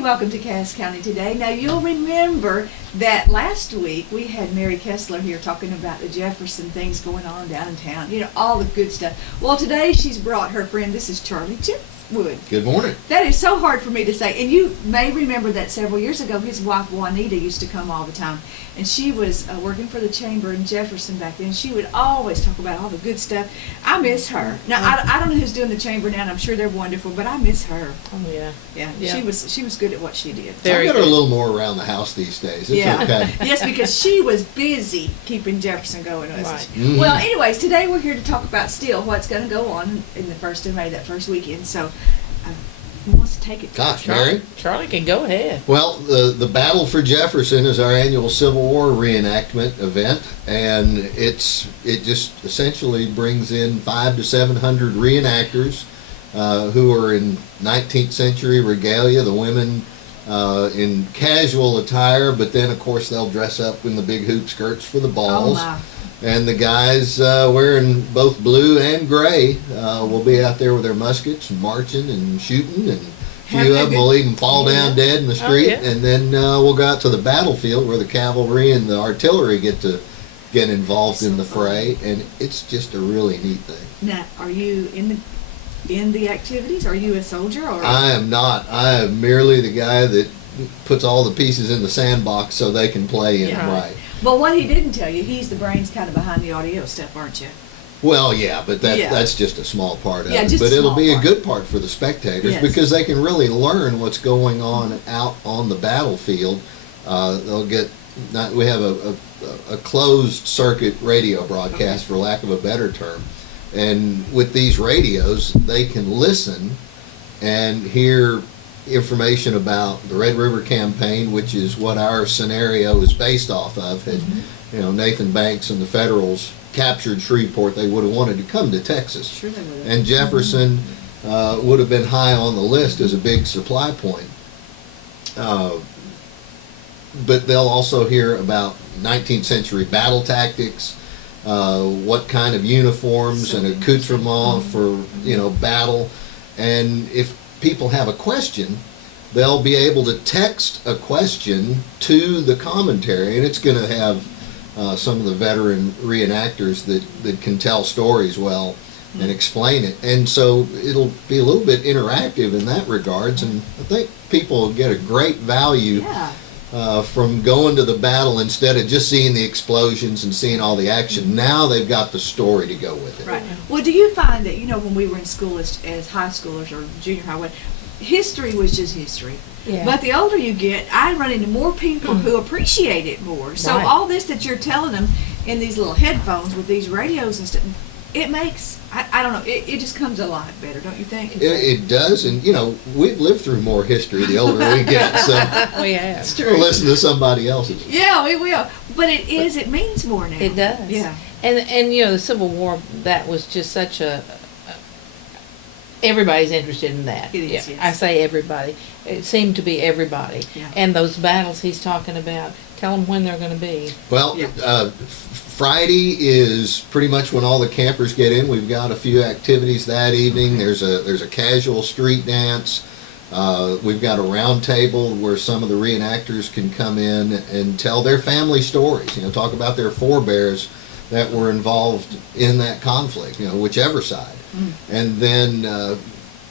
and welcome to Cass County Today. Now, you'll remember that last week we had Mary Kessler here talking about the Jefferson things going on downtown, you know, all the good stuff. Well, today she's brought her friend, this is Charlie Chipwood. Good morning. That is so hard for me to say, and you may remember that several years ago his wife Juanita used to come all the time, and she was working for the chamber in Jefferson back then. She would always talk about all the good stuff. I miss her. Now, I don't know who's doing the chamber now, and I'm sure they're wonderful, but I miss her. Oh, yeah. Yeah. She was good at what she did. So I got her a little more around the house these days. It's okay. Yes, because she was busy keeping Jefferson going. Wasn't Right. she? Well, anyways, today we're here to talk about still what's going to go on in the 1st of May, that first weekend. So, who wants to take it? Gosh, Mary? Charlie can go ahead. Well, the Battle for Jefferson is our annual Civil War reenactment event, and it just essentially brings in 500 to 700 reenactors who are in 19th century regalia. The women in casual attire, but then of course they'll dress up in the big hoop skirts for the balls. Oh, wow. And the guys wearing both blue and gray will be out there with their muskets and marching and shooting, and a few of them will even fall down dead in the street. And then we'll go out to the battlefield where the cavalry and the artillery get involved in the fray, and it's just a really neat thing. Now, are you in the activities? Are you a soldier? Or? I am not. I am merely the guy that puts all the pieces in the sandbox so they can play in them right. But what he didn't tell you, he's the brains kind of behind the audio stuff, aren't you? Well, yeah, but that's just a small part of it. Just but it'll be part. a good part for the spectators because they can really learn what's going on out on the battlefield. They'll get. We have a closed circuit radio broadcast, for lack of a better term, and with these radios, they can listen and hear information about the Red River campaign, which is what our scenario is based off of. Had Nathan Banks and the Federals captured Shreveport, they would have wanted to come to Texas. Sure they would have. And Jefferson would have been high on the list as a big supply point. But they'll also hear about 19th century battle tactics, what kind of uniforms and accoutrement for battle, and if people have a question, they'll be able to text a question to the commentary, and it's going to have some of the veteran reenactors that can tell stories well and explain it. And so it'll be a little bit interactive in that regards, and I think people will get a great value from going to the battle instead of just seeing the explosions and seeing all the action. Now they've got the story to go with it. Right. Well, do you find that, when we were in school as high schoolers or junior high, history was just history. Yeah. But the older you get, I run into more people who appreciate it more. So all this that you're telling them in these little headphones with these radios and stuff, it makes, I don't know, it just comes alive better, don't you think? It does, and we've lived through more history the older we get, so we have. It's true. We'll listen to somebody else's. Yeah, we will. But it means more now. It does. Yeah. And the Civil War, that was just such everybody's interested in that. It is, yes. I say everybody. It seemed to be everybody. Yeah. And those battles he's talking about, tell them when they're going to be. Well, Friday is pretty much when all the campers get in. We've got a few activities that evening. There's a casual street dance. We've got a round table where some of the reenactors can come in and tell their family stories. Talk about their forebears that were involved in that conflict. Whichever side. And then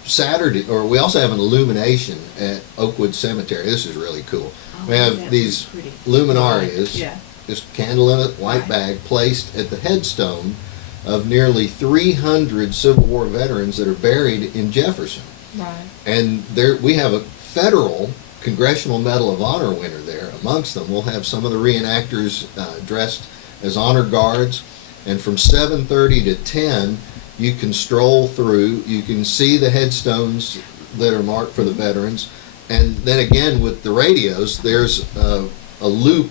Saturday, or we also have an illumination at Oakwood Cemetery. This is really cool. We have these luminarias, just candle in a white bag, placed at the headstone of nearly 300 Civil War veterans that are buried in Jefferson. Right. And we have a federal Congressional Medal of Honor winner there amongst them. We'll have some of the reenactors dressed as honor guards, and from 7:30 to 10, you can stroll through, you can see the headstones that are marked for the veterans, and then again with the radios, there's a loop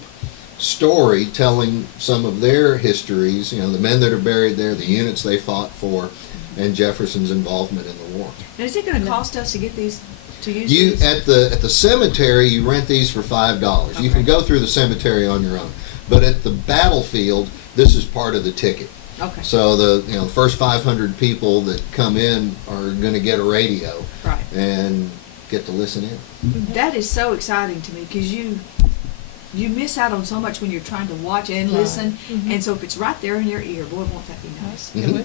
story telling some of their histories, the men that are buried there, the units they fought for, and Jefferson's involvement in the war. Now, is it going to cost us to get these, to use You these? at the cemetery, you rent these for $5. Okay. You can go through the cemetery on your own, but at the battlefield, this is part of the ticket. Okay. So the first 500 people that come in are going to get a radio, Right. and get to listen in. That is so exciting to me because you miss out on so much when you're trying to watch and listen. Mm-hmm. And so if it's right there in your ear, boy, won't that be nice? Mhm. It will.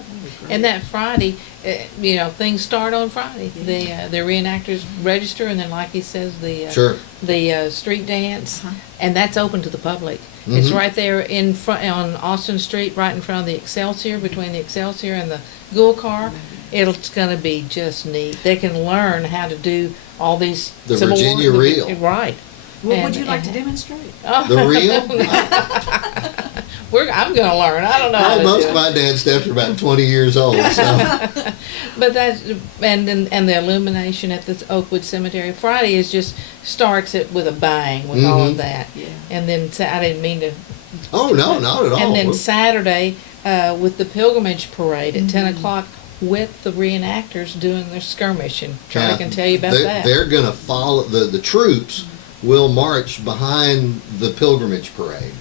And that Friday, things start on Friday. Yeah. The reenactors register, and then, like he says, Sure. the street dance, Uh-huh. and that's open to the public. It's Mhm. right there in front on Austin Street, right in front of the Excelsior, between the Excelsior and the Ghoul Car. It's going to be just neat. They can learn how to do all these The Civil War- Virginia reel. right? What would And- you like to and- demonstrate? Oh. The reel? I'm going to learn. I don't know. how Well, to most do of it. my dance steps are about 20 years old, so. But that's and the illumination at the Oakwood Cemetery Friday starts it with a bang with all of Mhm. that. Yeah. And then I didn't mean to. Oh, no, not at all. And then Saturday with the pilgrimage parade at 10 Mhm. o'clock with the reenactors doing their skirmish, and Charlie Yeah. can tell you about that. They're going to follow, the troops will march behind the pilgrimage parade.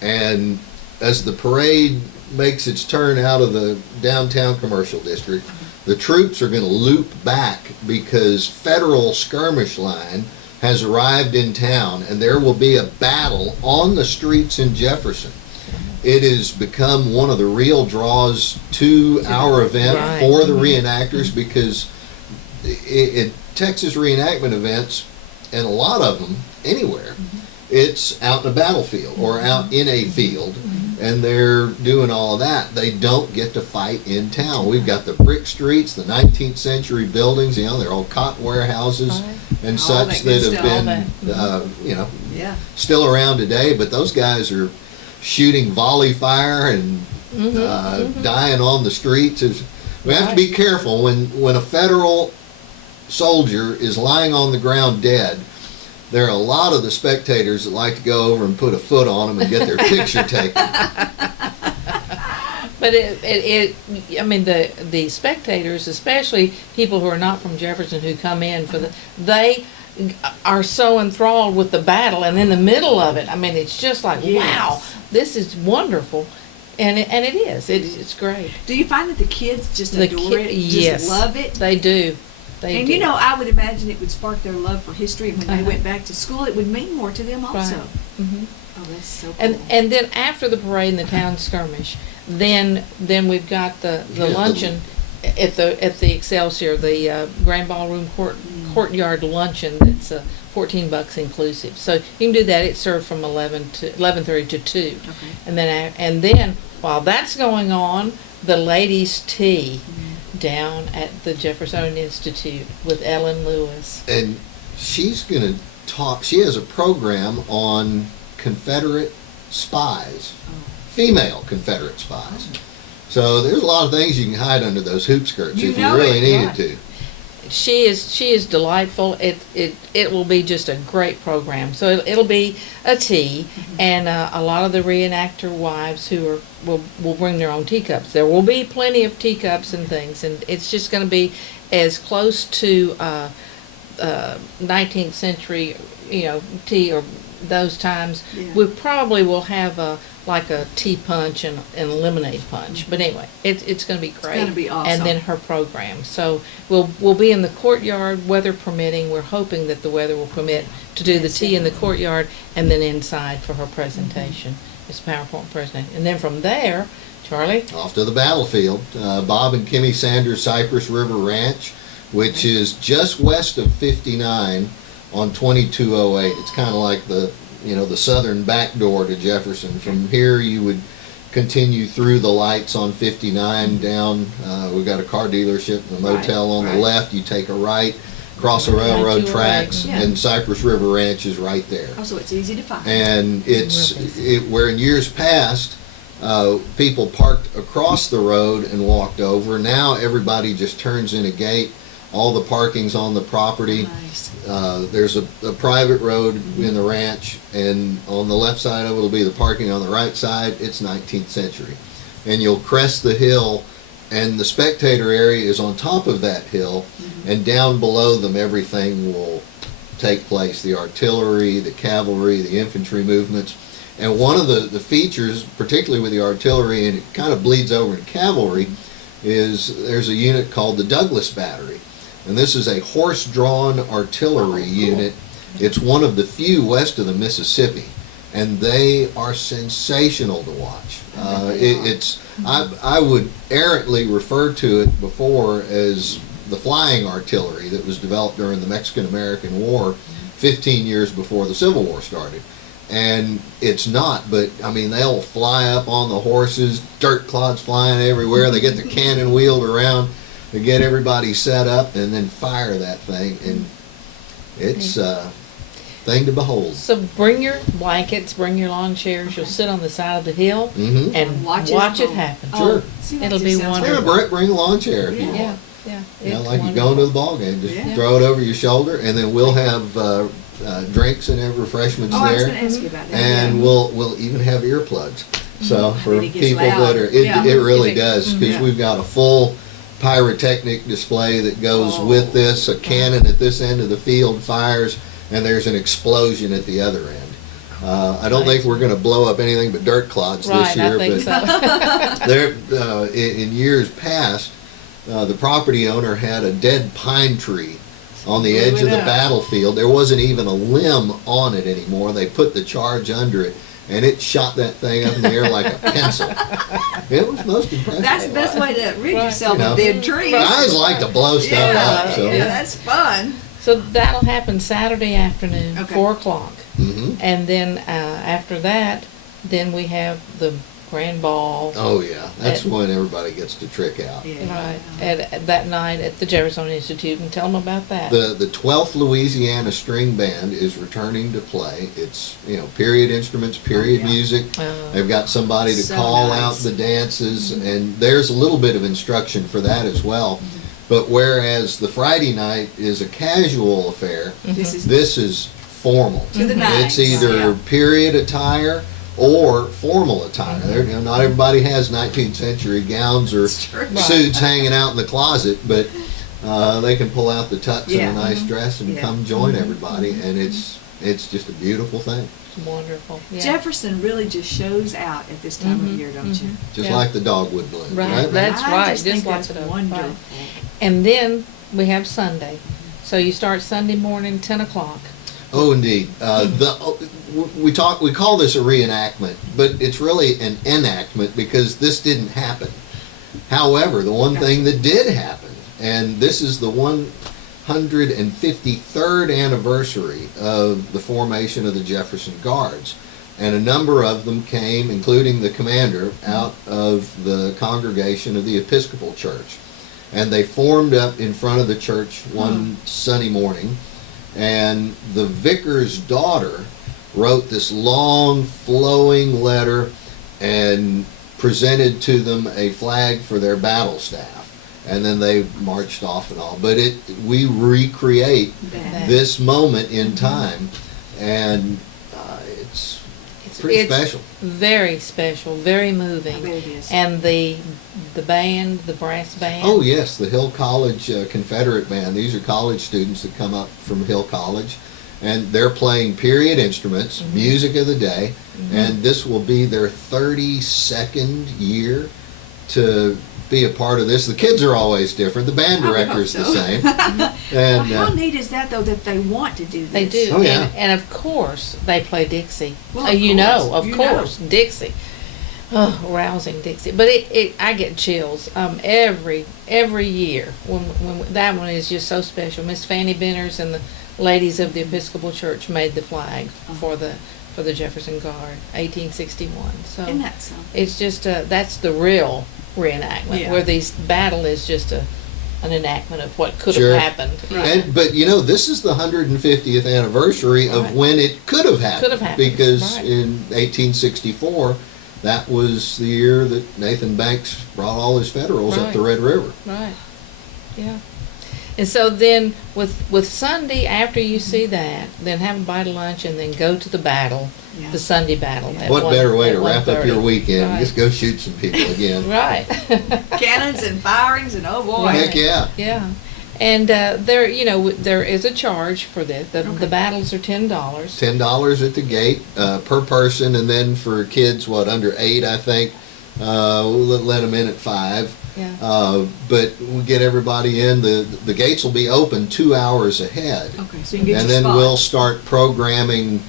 And as the parade makes its turn out of the downtown commercial district, the troops are going to loop back because federal skirmish line has arrived in town, and there will be a battle on the streets in Jefferson. It has become one of the real draws to our event Right. for the reenactors, because Texas reenactment events, and a lot of them anywhere, it's out in a battlefield or out in a field, and they're doing all of that. They don't get to fight in town. We've got the brick streets, the 19th century buildings, they're all cotton warehouses Right. and All such that that good have stuff. been, All Yeah. still around today, but those guys are shooting volley fire and dying on the streets. We have to be careful when a federal soldier is lying on the ground dead. There are a lot of the spectators that like to go over and put a foot on them and get their picture taken. But the spectators, especially people who are not from Jefferson who come in they are so enthralled with the battle, and in the middle of it, it's just like, Yes. wow, this is wonderful. And it is. It's great. Do you find that the kids just adore it? Just yes, love it? They do. And do. I would imagine it would spark their love for history, and when they Uh-huh. went back to school, it would mean more to them also. Right. Mhm. Oh, that's so cool. And then after the parade and the town skirmish, then we've got the Yeah, luncheon at the Excelsior, the Grand Ballroom Courtyard luncheon. That's $14 inclusive. So you can do that. It's served from 11:30 to 2. Okay. And then while that's going on, the ladies' tea down at the Jefferson Institute with Ellen Lewis. And she's going to talk, she has a program on Confederate spies, female Confederate spies. So there's a lot of things you can hide under those hoop skirts You if you know really it, needed right. to. She is delightful. It will be just a great program. So it'll be a tea, and a lot of the reenactor wives who will bring their own teacups. There will be plenty of teacups and things, and it's just going to be as close to 19th century, tea or those times. Yeah. We probably will have a tea punch and a lemonade punch. But anyway, it's going to be great. gonna be awesome. And then her program. So we'll be in the courtyard, weather permitting. We're hoping that the weather will permit to do the tea in the courtyard and then inside for her presentation. It's a PowerPoint presentation. And then from there, Charlie? Off to the battlefield. Bob and Kimmy Sanders Cypress River Ranch, which is just west of 59 on 2208. It's kind of like the southern back door to Jefferson. From here you would continue through the lights on 59 down. We've got a car dealership and a motel on the left. You take a right, cross the railroad tracks, Yeah. and Cypress River Ranch is right there. Oh, so it's easy to find. And where in years past, people parked across the road and walked over. Now everybody just turns in a gate. All the parking's on the property. Nice. There's a private road in the ranch, and on the left side of it will be the parking. On the right side, it's 19th century. And you'll crest the hill, and the spectator area is on top of that hill, and down below them everything will take place. The artillery, the cavalry, the infantry movements. And one of the features, particularly with the artillery, and it kind of bleeds over in cavalry, is there's a unit called the Douglas Battery. and this is a horse-drawn artillery unit. It's one of the few west of the Mississippi, and they are sensational to watch. I would errantly refer to it before as the flying artillery that was developed during the Mexican-American War 15 years before the Civil War started. And it's not, but I mean, they'll fly up on the horses, dirt clods flying everywhere. They get the cannon wheeled around to get everybody set up and then fire that thing. And it's a thing to behold. So bring your blankets, bring your lawn chairs. You'll sit on the side of the hill Mm-hmm. and watch it happen. Sure. See, that It'll just be sounds wonderful. Yeah, great. bring a lawn chair if you Yeah. want. Yeah. You know, It's like you're wonderful. going to the ball game. Just Yeah. throw it over your shoulder, and then we'll have drinks and refreshments Oh, I was there. going to ask you about that. And yeah. we'll even have earplugs. So for And it gets people loud. that are, it, Yeah. it really If it- does, because Yeah. we've got a full pyrotechnic display that goes Oh. with this. A cannon at this end of the field fires, and there's an explosion at the other end. I don't think we're going to blow up anything but dirt clods this Right, year, I think but so. there, in years past, the property owner had a dead pine tree on the edge of the Yeah. battlefield. There wasn't even a limb on it anymore. They put the charge under it, and it shot that thing up in the air like a pencil. It was most impressive. That's the best way to rid Right. yourself You know. of dead trees. Guys like to blow stuff Yeah, up, so. yeah, that's fun. So that'll happen Saturday afternoon, Okay. 4 o'clock. Mhm. And then after that, then we have the grand ball. Oh yeah, that's At- when everybody gets to trick out. Yeah. Right, at that night at the Jefferson Institute, and tell them about that. The 12th Louisiana String Band is returning to play. It's, you know, period instruments, period yeah. music. Oh. They've got somebody to So call nice. out the dances, and there's a little bit of instruction for that as well. But whereas the Friday night is a casual affair, this is formal. To the nines. It's either Yeah. period attire or formal attire. You know, not everybody has 19th century gowns or It's true. suits hanging out in the closet, but they can pull out the tux Yeah. and a nice dress and Yeah. come join everybody, and it's just a beautiful thing. It's wonderful. Yeah. Jefferson really just shows out at this time of year, don't you? Just Yeah. like the dogwood bloom, Right. right? That's I right, just just think like that's it is. wonderful. Right. And then we have Sunday. So you start Sunday morning, 10 o'clock. Oh, indeed. We call this a reenactment, but it's really an enactment because this didn't happen. However, the one thing that did happen, and this is the 153rd anniversary of the formation of the Jefferson Guards, and a number of them came, including the commander, out of the congregation of the Episcopal Church. And they formed up in front of the church one sunny morning, and the vicar's daughter wrote this long, flowing letter and presented to them a flag for their battle staff. And then they marched off and all. But we recreate That. this moment in time, and it's pretty special. Very special, very moving. I bet it is. And the band, the brass band. Oh yes, the Hill College Confederate Band. These are college students that come up from Hill College, and they're playing period instruments, music of the day, and this will be their 32nd year to be a part of this. The kids are always different. The band I would director's hope the so. same. Well, And how neat is that, though, that they want to do this? They do. Oh, yeah. And of course, they play Dixie. Well, of You know, course. of You course, Dixie. Oh, rousing Dixie. But I get chills every year. When that one is just so special. Miss Fanny Benners and the ladies of the Episcopal Church made the flag for the Jefferson Guard, 1861. So Isn't that something? it's just that's the real reenactment, Yeah. where this battle is just an enactment of what could Sure. have happened. Right. But you know, this is the 150th anniversary of Right. when it could have happened. Could have happened, Because right. in 1864, that was the year that Nathan Banks brought all his Federals up Right. the Red River. Right. Yeah. And so then with Sunday, after you see that, then have a bite of lunch and then go to the battle, Yeah. the Sunday battle. Yeah. at What better way at to wrap up 1:30. your weekend? Right. Just go shoot some people again. Right. Cannons and firings and oh boy. Right. Heck yeah. Yeah. And there is a charge for this. The battles are $10. $10 at the gate per person, and then for kids, under 8, I think, We'll let them in at 5. Yeah. But we'll get everybody in. The gates will be open 2 hours ahead. Okay, so you can get And your then spot. we'll start programming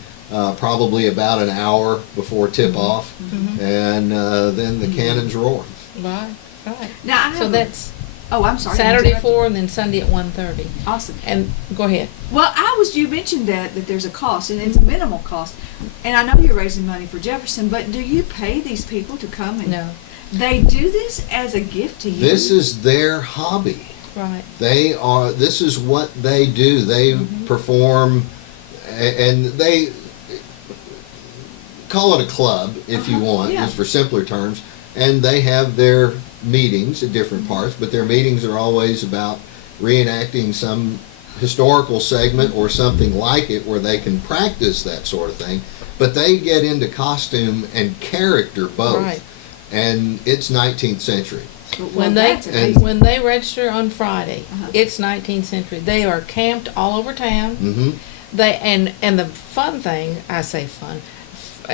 probably about an hour before tip-off. And then the cannons roar. Right, right. Now, I have So that's oh, I'm sorry. Saturday interrupted. 4 and then Sunday at 1:30. Awesome. And go ahead. Well, you mentioned that there's a cost, and it's a minimal cost. And I know you're raising money for Jefferson, but do you pay these people to come? And No. They do this as a gift to you? This is their hobby. Right. This is what they do. They perform, and they call it a club if you want, yeah. just for simpler terms. And they have their meetings at different parts, but their meetings are always about reenacting some historical segment or something like it where they can practice that sort of thing. But they get into costume and character both. Right. And it's 19th century. Well, When that's they amazing. when they register on Friday, Uh-huh. it's 19th century. They are camped all over town. Mm-hmm. They and the fun thing, I say fun,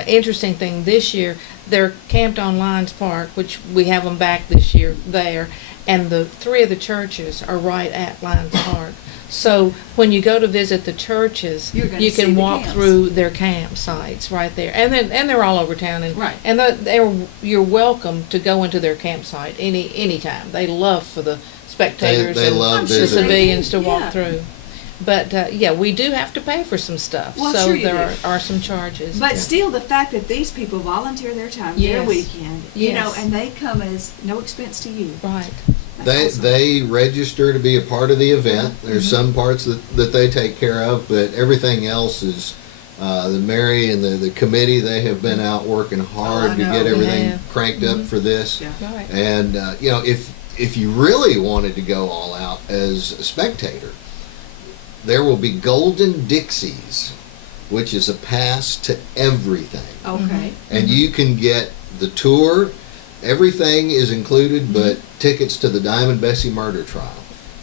interesting thing this year, they're camped on Lions Park, which we have them back this year there, and the 3 of the churches are right at Lions Park. So when you go to visit the churches, You're gonna you see can the walk camps. through their campsites right there, and they're all over town, and Right. and you're welcome to go into their campsite anytime. They love for the spectators They and love the visiting. civilians to walk Yeah. through. But yeah, we do have to pay for some stuff, Well, so sure you there do. are some charges. But still, the fact that these people volunteer their time, their Yes. weekend, you know, Yes. and they come as no expense to you. Right. That's awesome. They register to be a part of the event. There's Mm-hmm. some parts that they take care of, but everything else is the Mary and the committee. They have been out working hard I to know. get everything Yeah. cranked up for this. Yeah. Right. And you know, if you really wanted to go all out as a spectator, there will be Golden Dixies, which is a pass to everything. Okay. And you can get the tour. Everything is included, but tickets to the Diamond Bessie murder trial.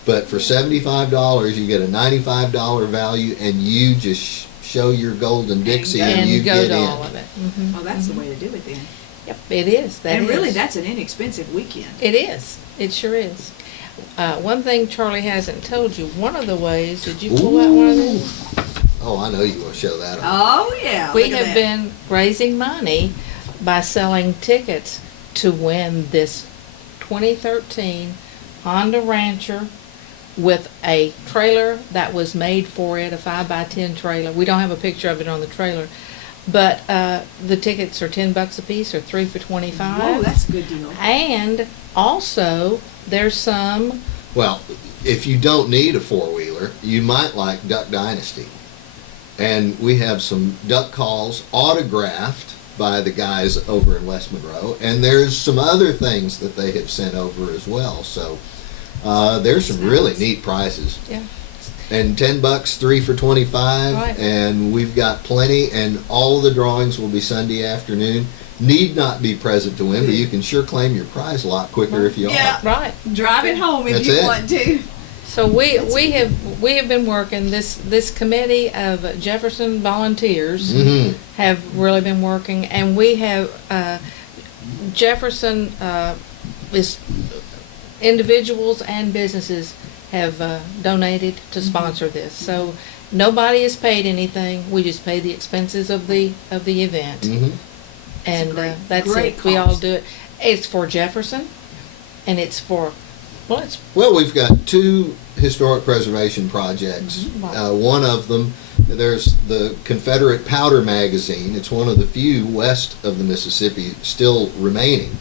But for $75, you get a $95 value, and you just show your Golden Dixie, and, And you go get to in. all of it. Mm-hmm. Well, that's the way to do it then. Yep, it is. That And really, is. that's an inexpensive weekend. It is. It sure is. One thing Charlie hasn't told you, one of the ways, did you pull out one of Ooh. those? Oh, I know you want to show that off. Oh, yeah. We look at have that. been raising money by selling tickets to win this 2013 Honda Rancher with a trailer that was made for it, a 5x10 trailer. We don't have a picture of it on the trailer, but the tickets are $10 a piece, or 3 for $25. Oh, that's a good deal. And also, there's some. Well, if you don't need a four-wheeler, you might like Duck Dynasty. And we have some duck calls autographed by the guys over in West Monroe. And there's some other things that they have sent over as well. So there's some really neat prizes. Yeah. And $10, 3 for $25. Right. And we've got plenty. And all of the drawings will be Sunday afternoon. Need not be present to win, but you can sure claim your prize a lot quicker if you Yeah. are. Right. Drive it home if That's you it. want to. So we have been working, this committee of Jefferson volunteers Mhm. have really been working, and we have Jefferson is individuals and businesses have donated to sponsor this. So nobody has paid anything. We just pay the expenses of the event, Mhm. and great- that's great it. We all cost. do it. It's for Jefferson, and it's for it's Well, we've got two historic preservation projects. Mhm. One of them, there's the Confederate Powder Magazine. It's one of the few west of the Mississippi still remaining.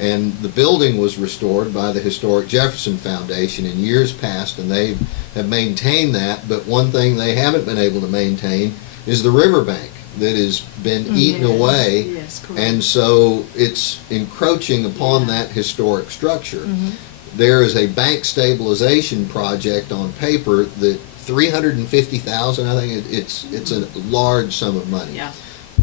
And the building was restored by the Historic Jefferson Foundation in years past, and they have maintained that. But one thing they haven't been able to maintain is the riverbank that has been eaten Yes, away. yes, correct. And so it's encroaching upon that historic structure. Mm-hmm. There is a bank stabilization project on paper that $350,000, I think it's a large sum of money. Yeah.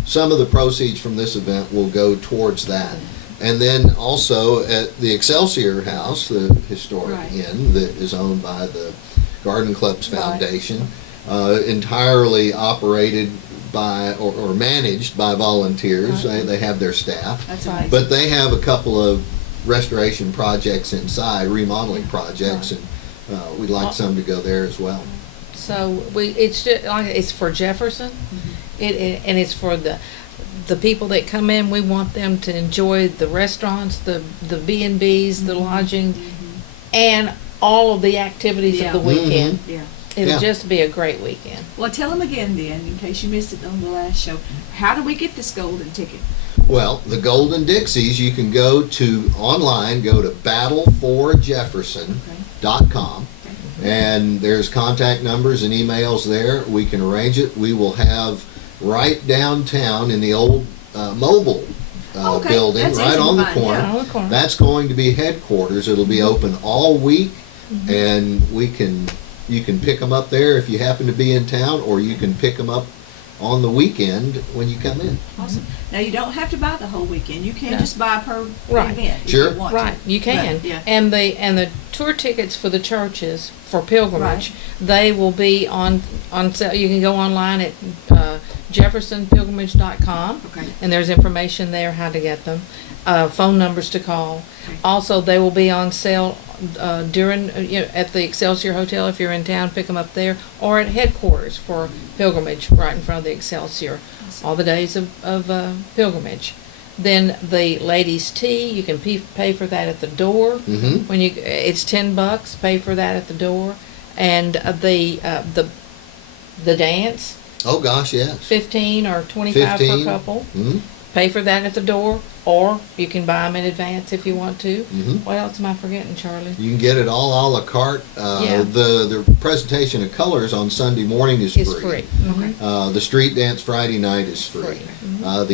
Some of the proceeds from this event will go towards that. And then also at the Excelsior House, the historic Right. inn that is owned by the Garden Clubs Right. Foundation, entirely operated by or managed by volunteers. Right. They have their staff. That's Right. amazing. But they have a couple of restoration projects inside, remodeling projects, and we'd like some to go there as well. So it's just like it's for Jefferson, and it's for the people that come in. We want them to enjoy the restaurants, the B&Bs, the lodging, and all of the activities Yeah. of the weekend. Yeah. It'll Yeah. just be a great weekend. Well, tell them again then, in case you missed it on the last show. How do we get this golden ticket? Well, the Golden Dixies, you can go to online, go to battleforjefferson.com, and there's contact numbers and emails there. We can arrange it. We will have right downtown in the old mobile Okay, building, that's right easy to on the find, corner. yeah. On the corner. That's going to be headquarters. It'll be open all week, and you can pick them up there if you happen to be in town, or you can pick them up on the weekend when you come in. Awesome. Now, you don't have to buy the whole weekend. You can No. just buy per Right. event if Sure. you want Right, to. you can. But, yeah. And the tour tickets for the churches for pilgrimage, they will be on sale. You can go online at jeffersonpilgrimage.com, Okay. and there's information there how to get them, phone numbers to call. Okay. Also, they will be on sale during at the Excelsior Hotel if you're in town. Pick them up there, or at headquarters for pilgrimage right in front of the Excelsior. Awesome. All the days of pilgrimage. Then the ladies' tea, you can pay for that at the door. Mm-hmm. When it's $10. Pay for that at the door, and the dance, Oh gosh, yes. 15 or 25 per 15. couple. Mm-hmm. Pay for that at the door, or you can buy them in advance if you want to. Mm-hmm. What else am I forgetting, Charlie? You can get it all a la carte. Yeah. The presentation of colors on Sunday morning is It's free. free. Mhm. The street dance Friday night is free. Free.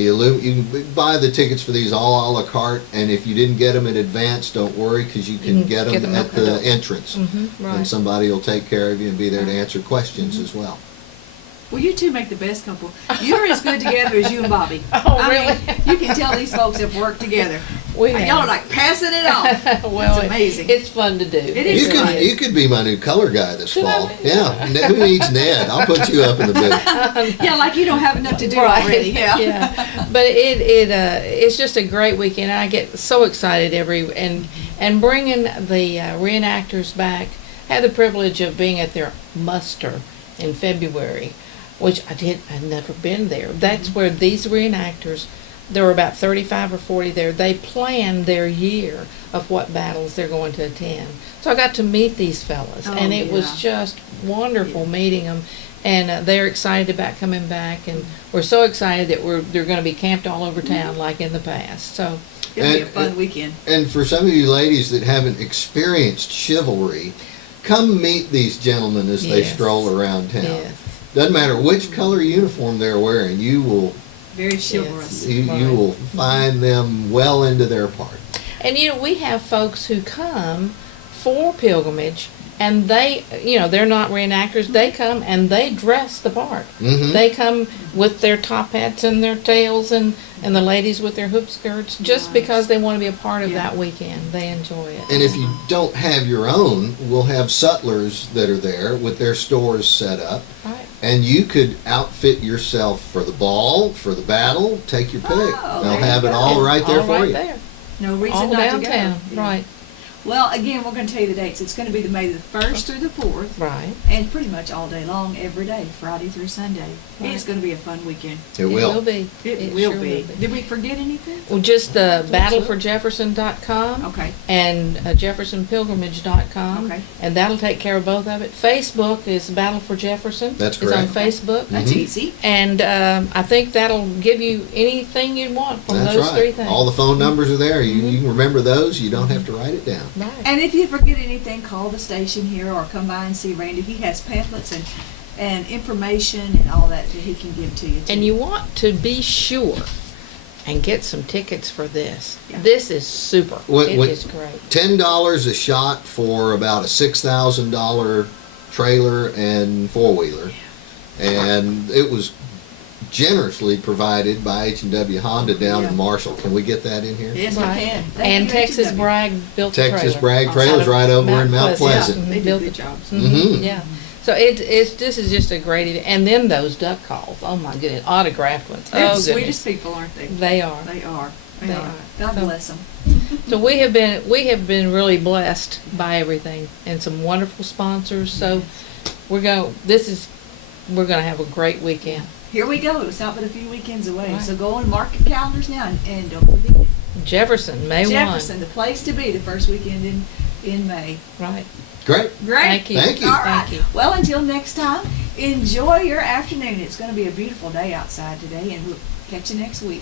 You can buy the tickets for these all a la carte, and if you didn't get them in advance, don't worry, because you can get them at the entrance, Mhm, and right. somebody will take care of you and be there to answer questions as well. Well, you two make the best couple. You're as good together as you and Bobby. Oh, I really? mean, you can tell these folks have worked together. We Y'all have. are like passing it off. Well, That's amazing. It's fun to do. It is You fun. could you could be my new color guy this Should I fall. be? Yeah, who needs Ned? I'll put you up in the booth. Yeah, like you don't have enough to do Right. already. Yeah. Yeah. But it's just a great weekend. I get so excited and bringing the reenactors back. Had the privilege of being at their muster in February, which I'd never been there. That's where these reenactors, there were about 35 or 40 there. They planned their year of what battles they're going to attend. So I got to meet these fellas, Oh, and it was yeah. just wonderful meeting them. And they're excited about coming back, and we're so excited that they're going to be camped all over town like in the past. So It'll be a And- fun weekend. And for some of you ladies that haven't experienced chivalry, come meet these gentlemen as they Yes. stroll around town. yes, Doesn't matter which color uniform they're wearing, you will Very chivalrous. you Right. will find them well into their part. and we have folks who come for pilgrimage, and they're not reenactors. They come and they dress the part. Mhm. They come with their top hats and their tails, and the ladies with their hoop skirts, just Nice. because they want to be a part of Yeah. that weekend. They enjoy it. And if you don't have your own, we'll have sutlers that are there with their stores set up. Right. And you could outfit yourself for the ball, for the battle, take your pick. Oh, They'll there have you it go. all right there All for right you. there. No reason All not downtown. to go. Right. Well, again, we're going to tell you the dates. It's going to be the May the 1st through the 4th, Right. and pretty much all day long, every day, Friday through Sunday. Right. It's going to be a fun weekend. It will. be. It will sure be. Did we forget anything? Well, just battleforjefferson.com. Okay. And jeffersonpilgrimage.com. Okay. And that'll take care of both of it. Facebook is Battle for Jefferson. That's It's on correct. Facebook. That's Mhm. easy. And I think that'll give you anything you want from That's those right. three things. All the phone numbers are there. You can remember those. You don't have to write it down. Right. And if you forget anything, call the station here or come by and see Randy. He has pamphlets and information and all that he can give to you. And you want to be sure and get some tickets for this. Yeah. This is super. What- It what- is great. $10 a shot for about a $6,000 trailer and four-wheeler. And it was generously provided by H&W Honda down Yeah. in Marshall. Can we get that in here? Yes, Right. we can. Thank And you, Texas H&W. Bragg built the Texas trailer. Bragg Out Trailer's of right over in Mount Yeah, Pleasant. they do Built good the- jobs. Mhm, Mhm. Yeah. So this is just a great event. And then those duck calls. Oh my goodness, autographed ones. They're Oh the goodness. sweetest people, aren't they? They are. They are. They They are. are. God So- bless them. So we have been really blessed by everything and some wonderful sponsors. So we're gonna have a great weekend. Here we go. It's not but a few weekends away. Right. So go and mark your calendars now, and don't forget Jefferson, May 1. Jefferson, the place to be, the first weekend in May. Right. Great. Great. Thank you. Thank you. All right. Thank you. Well, until next time, enjoy your afternoon. It's going to be a beautiful day outside today, and we'll catch you next week.